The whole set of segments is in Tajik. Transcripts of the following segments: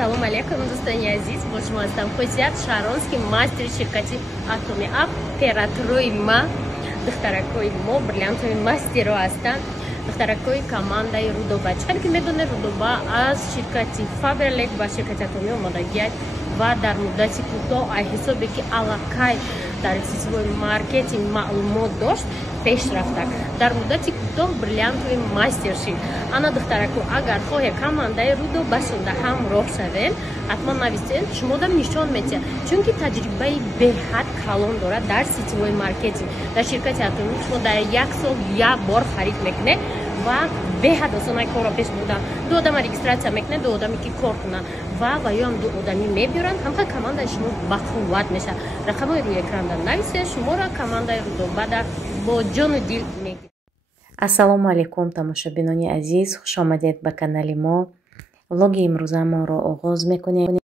салом алейкум дӯстони азиз, бо шумо ҳастам Хусият Шаронский, мастери ширкати Atomy App. Операторои ма, духтаракои мо, бриллиантови мастеро ҳастанд, духтаракои командаи Рудоба. Чӣ ки медонед, Рудоба аз ширкати Faberlic ба ширкати Atomy омадагият ва дар муддати кӯтоҳ аз ҳисобе ки аллакай дар ситивои маркетинг маълумот дошт, пеш рафта. Дар муддати кӯтоҳ бриллиантови мастер шид. Ана духтарако, агар хоҳе командаи Рудобашонда ҳамроҳ шавед, ҳатман нависед, шумодам нишон медиҳад, чунки таҷрибаи беҳад калон дорад дар ситивои маркетинг. Дар ширкати Atomy шумо дар як сол як бор харид мекунед ва беҳад осонай корро пеш бурдан. Ду одама регистратсия мекунед, ду одаме ки кор кунанд ва ё ду одамӣ мебиёранд, ҳамха командаи шумо бақувват мешавад. Рақамҳои рӯи экран нависед, шуморо командаи Рудоба бо ҷону дил мегирад. Ассалому алайкум тамошобинони азиз, хуш омадед ба канали мо. Влоги имрӯзамонро оғоз мекунем.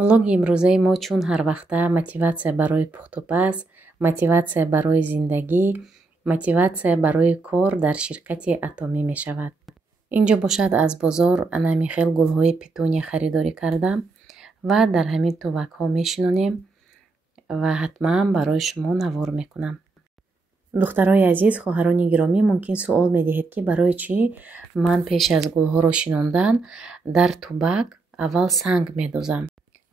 Влоги имрӯзаи мо чун ҳар вақта мотиватсия барои пухтупаз, мотиватсия барои зиндагӣ, мотиватсия барои кор дар ширкати Atomy мешавад. Инҷо бошад аз бозор анами хел гулҳои петуния харидорӣ кардам ва дар ҳамин тувакҳо мешинонем ва ҳатман барои шумо навор мекунам. духтарои азиз, хоҳарони гиромӣ, мумкин суол медиҳед ки барои чӣ ман пеш аз гулҳоро шинондан дар тубак аввал санг медозам.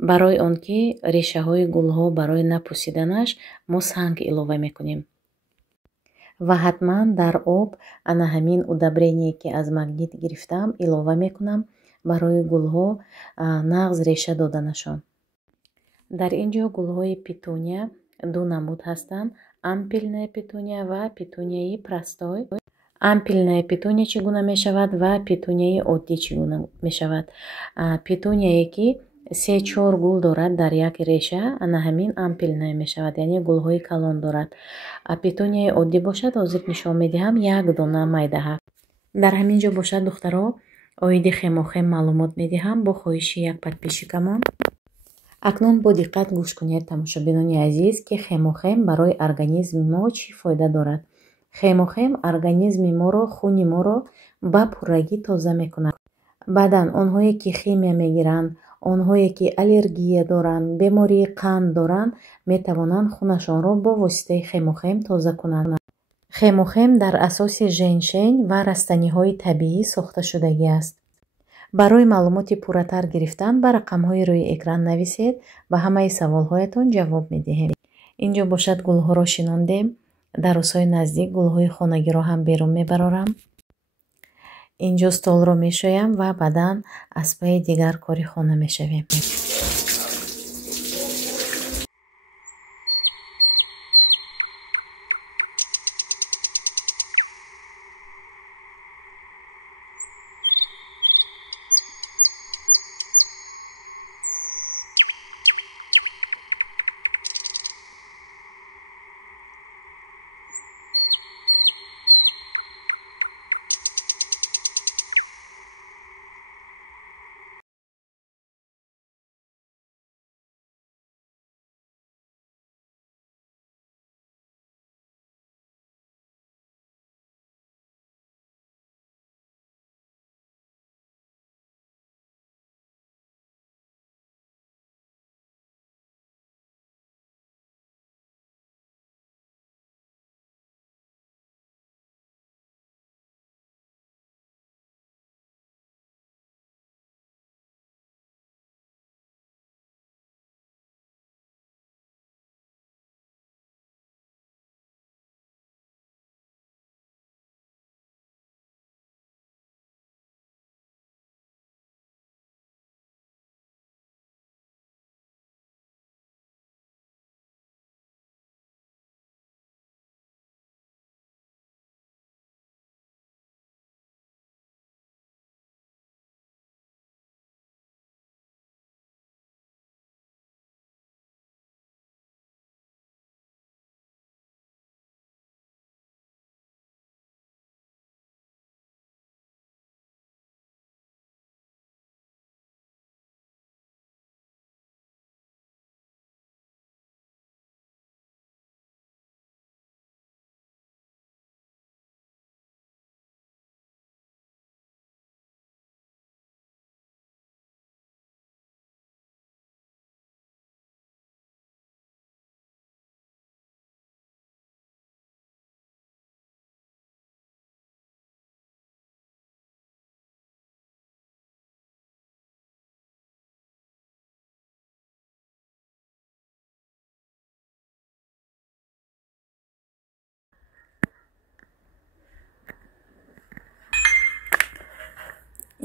Барои он ки решаҳои гулҳо барои напусиданаш мо санг илова мекунем. Ва ҳатман дар об ана ҳамин удобрение ки аз магнит гирифтам илова мекунам барои гулҳо нағз реша доданашон. Дар ин ҷо гулҳои петуния ду намуд ҳастанд: ампелная петуния ва петунияи простой. Ампелная петуния чӣ гуна мешавад ва петунияи оддӣ чӣ гуна мешавад? Петунияе ки 3-4 гул дорад дар як реша, ана ҳамин ампелная мешавад, яъне гулҳои калон дорад. Петунияи оддӣ бошад, ҳозир нишон медиҳам, як дона майдаҳа. Дар ҳамин ҷо бошад духтаро, оиди хемохем маълумот медиҳам бо хоҳиши як подписчикамон. акнун бо диққат гӯш кунед тамошобинони азиз ки хемохем барои организми мо чӣ фоида дорад. Хемохем организми моро, хуни моро ба пуррагӣ тоза мекунад. баъдан онҳое ки химия мегиранд, онҳое ки аллергия доранд, бемории қанд доранд, метавонанд хунашонро бо воситаи хемохем тоза кунанд. хемохем дар асоси женшен ва растаниҳои табиӣ сохта шудагӣ аст. барои маълумоти пурратар гирифтан ба рақамҳои рӯи экран нависед ва ҳамаи саволҳоятон ҷавоб медиҳем. ин ҷо бошад гулҳоро шинондем. дар рӯзҳои наздик гулҳои хонагиро ҳам берун мебарорам. ин ҷо столро мешоям ва баъдан аз паи дигар кори хона мешавем.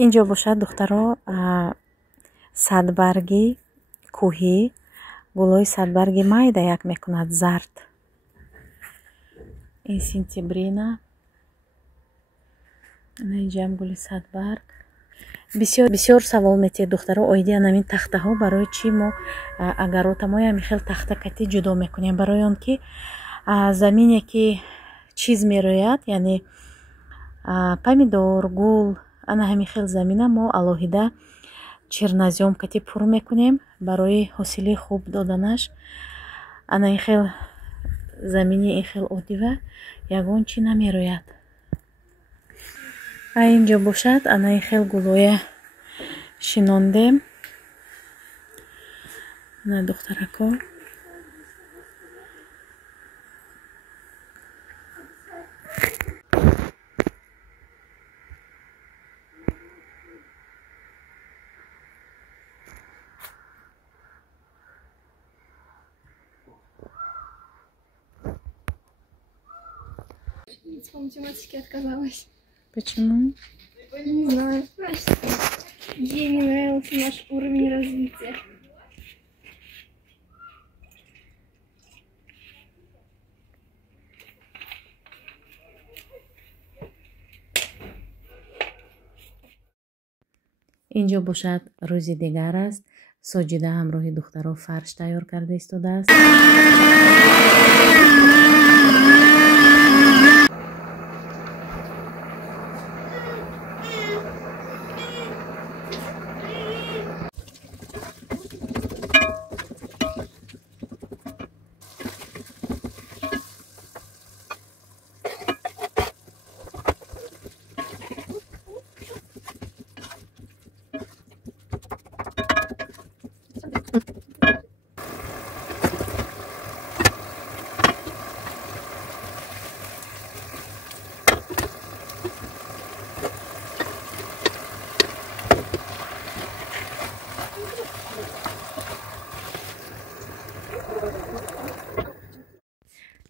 اینجا باشد دخترها صدبرگی کوهی گلای صدبرگی майда як мекунад зард. این сентябрина. اینجا هم گل صدبرگ. بسیار سوال میتید دخترها اویدی همین تخته ها برای چی ما اگرات ما همین خیلی تخته کتی جدا میکنیم برای اون که زمینی که چیز میروید یعنی پامیدور گل انا همین خیلی زمینه ما алоҳида чернозем кати пур میکنیم برای حاصل خوب دادنش. انا این خیلی زمینی این خیلی عادی و یگون چی نمیروید. اینجا باشد انا این خیلی گلوی شیناندیم انا دخترکا. По математике отказалась. Почему? Не знаю. Ей не нравился наш уровень развития. اینجا باشد روزی دیگر است. ساجیده همراهی دخترها فرش تیار کرده ایستاده است.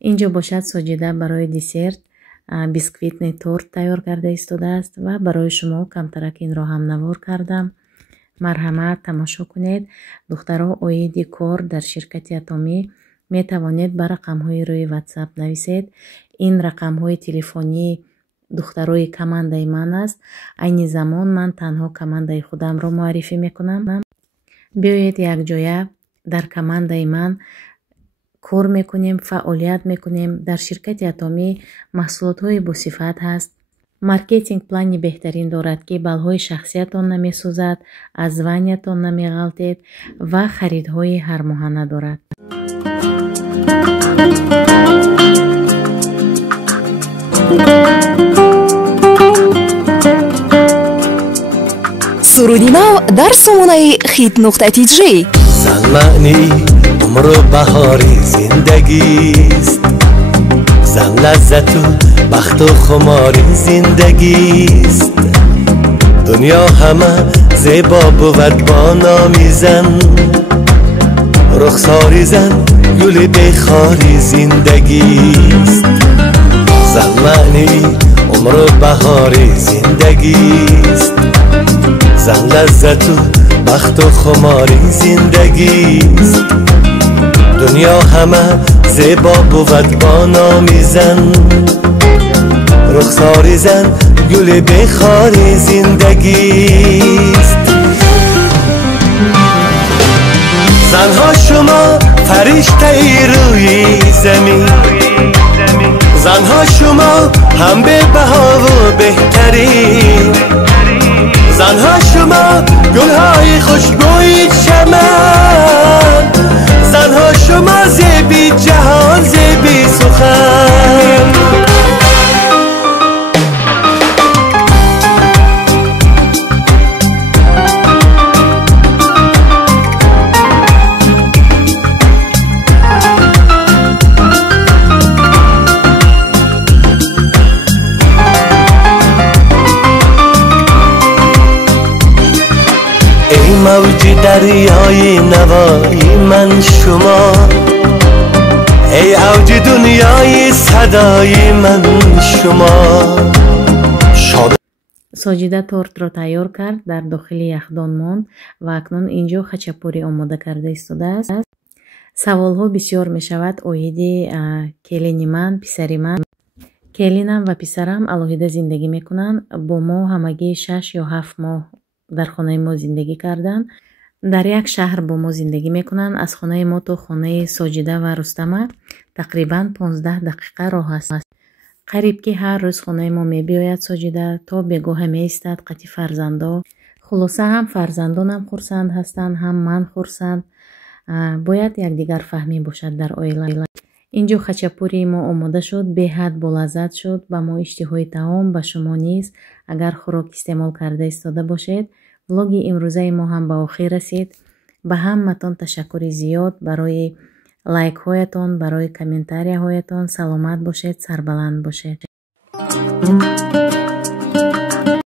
اینجا باشد ساجیده برای دسرت بیسکویت تورت تیار کرده ایستاده است و برای شما کمترک این را هم نوار کردم. مرحمت تماشا کنید. دخترها اویدی کار در شرکت اتمی می توانید بر رقم های روی واتساپ نویسید. این رقم های تلفنی دخترای کمانده من است. این زمان من تنها کمانده خودم را معرفی میکنم. بیایید یک جایه در کمانده من کار میکنیم، فعالیت میکنیم. در شرکت اتمی محصولات های با صفت هست. مارکتینگ پلانی بهترین دارد که بالهای شخصیتان نمیسوزد، از زبانتان نمیغلطید و خریدهای هر ماهانه دارد. سرودینا در سامانه خیت نقطه تیجی. عمر و بهار زندگیست، زن لذت و بخت و خماری زندگیست. دنیا همه زیبا بود با نامی زن، رخساری زن گل بخاری زندگیست. زن معنی عمر و بهار زندگیست، زن لذت و بخت و خماری زندگیست. دنیا همه زیبا بود با نامی زن، رخساری زن گل بخاری زندگیست. زنها شما فرشته ای روی زمین، زنها شما هم به بها و بهترین، زنها شما گلهای خوشبوی چمن، زنها شما زیبی جهان زیبی سخن. دریای نوایی من شما، ای اوج دنیای صدای من شما. соҷида тортро тайёр кард, дар дохили яхдон монд ва акнун ин ҷо хачапурӣ омода карда истодааст. Саволҳо бисёр мешавад оиди келини ман, писари ман. Келинам ва писарам алоҳида зиндагӣ мекунанд. Бо мо ҳамагӣ 6 ё 7 моҳ дар хонаи мо зиндагӣ карданд. Дар як шаҳр бо мо зиндагӣ мекунанд. Аз хонаи мо то хонаи Соҷида ва Рустама тақрибан 15 дақиқа роҳ аст. қариб ки ҳар рӯз хонаи мо мебиёяд Соҷида, то бегоҳа меистад қати фарзандо. хулоса ҳам фарзандонам хурсанд ҳастанд, ҳам ман хурсанд. бояд якдигар фаҳмӣ бошад дар оила. ин ҷо хачапурии мо омода шуд, беҳад болаззат шуд. ба мо иштиҳои таом, ба шумо низ агар хӯрок истеъмол карда истода бошед. влоги имрӯзаи мо ҳам ба охир расид. ба ҳаматон ташаккури зиёд барои лайкҳоятон, барои комментарияҳоятон. Саломат бошед, сарбаланд бошед.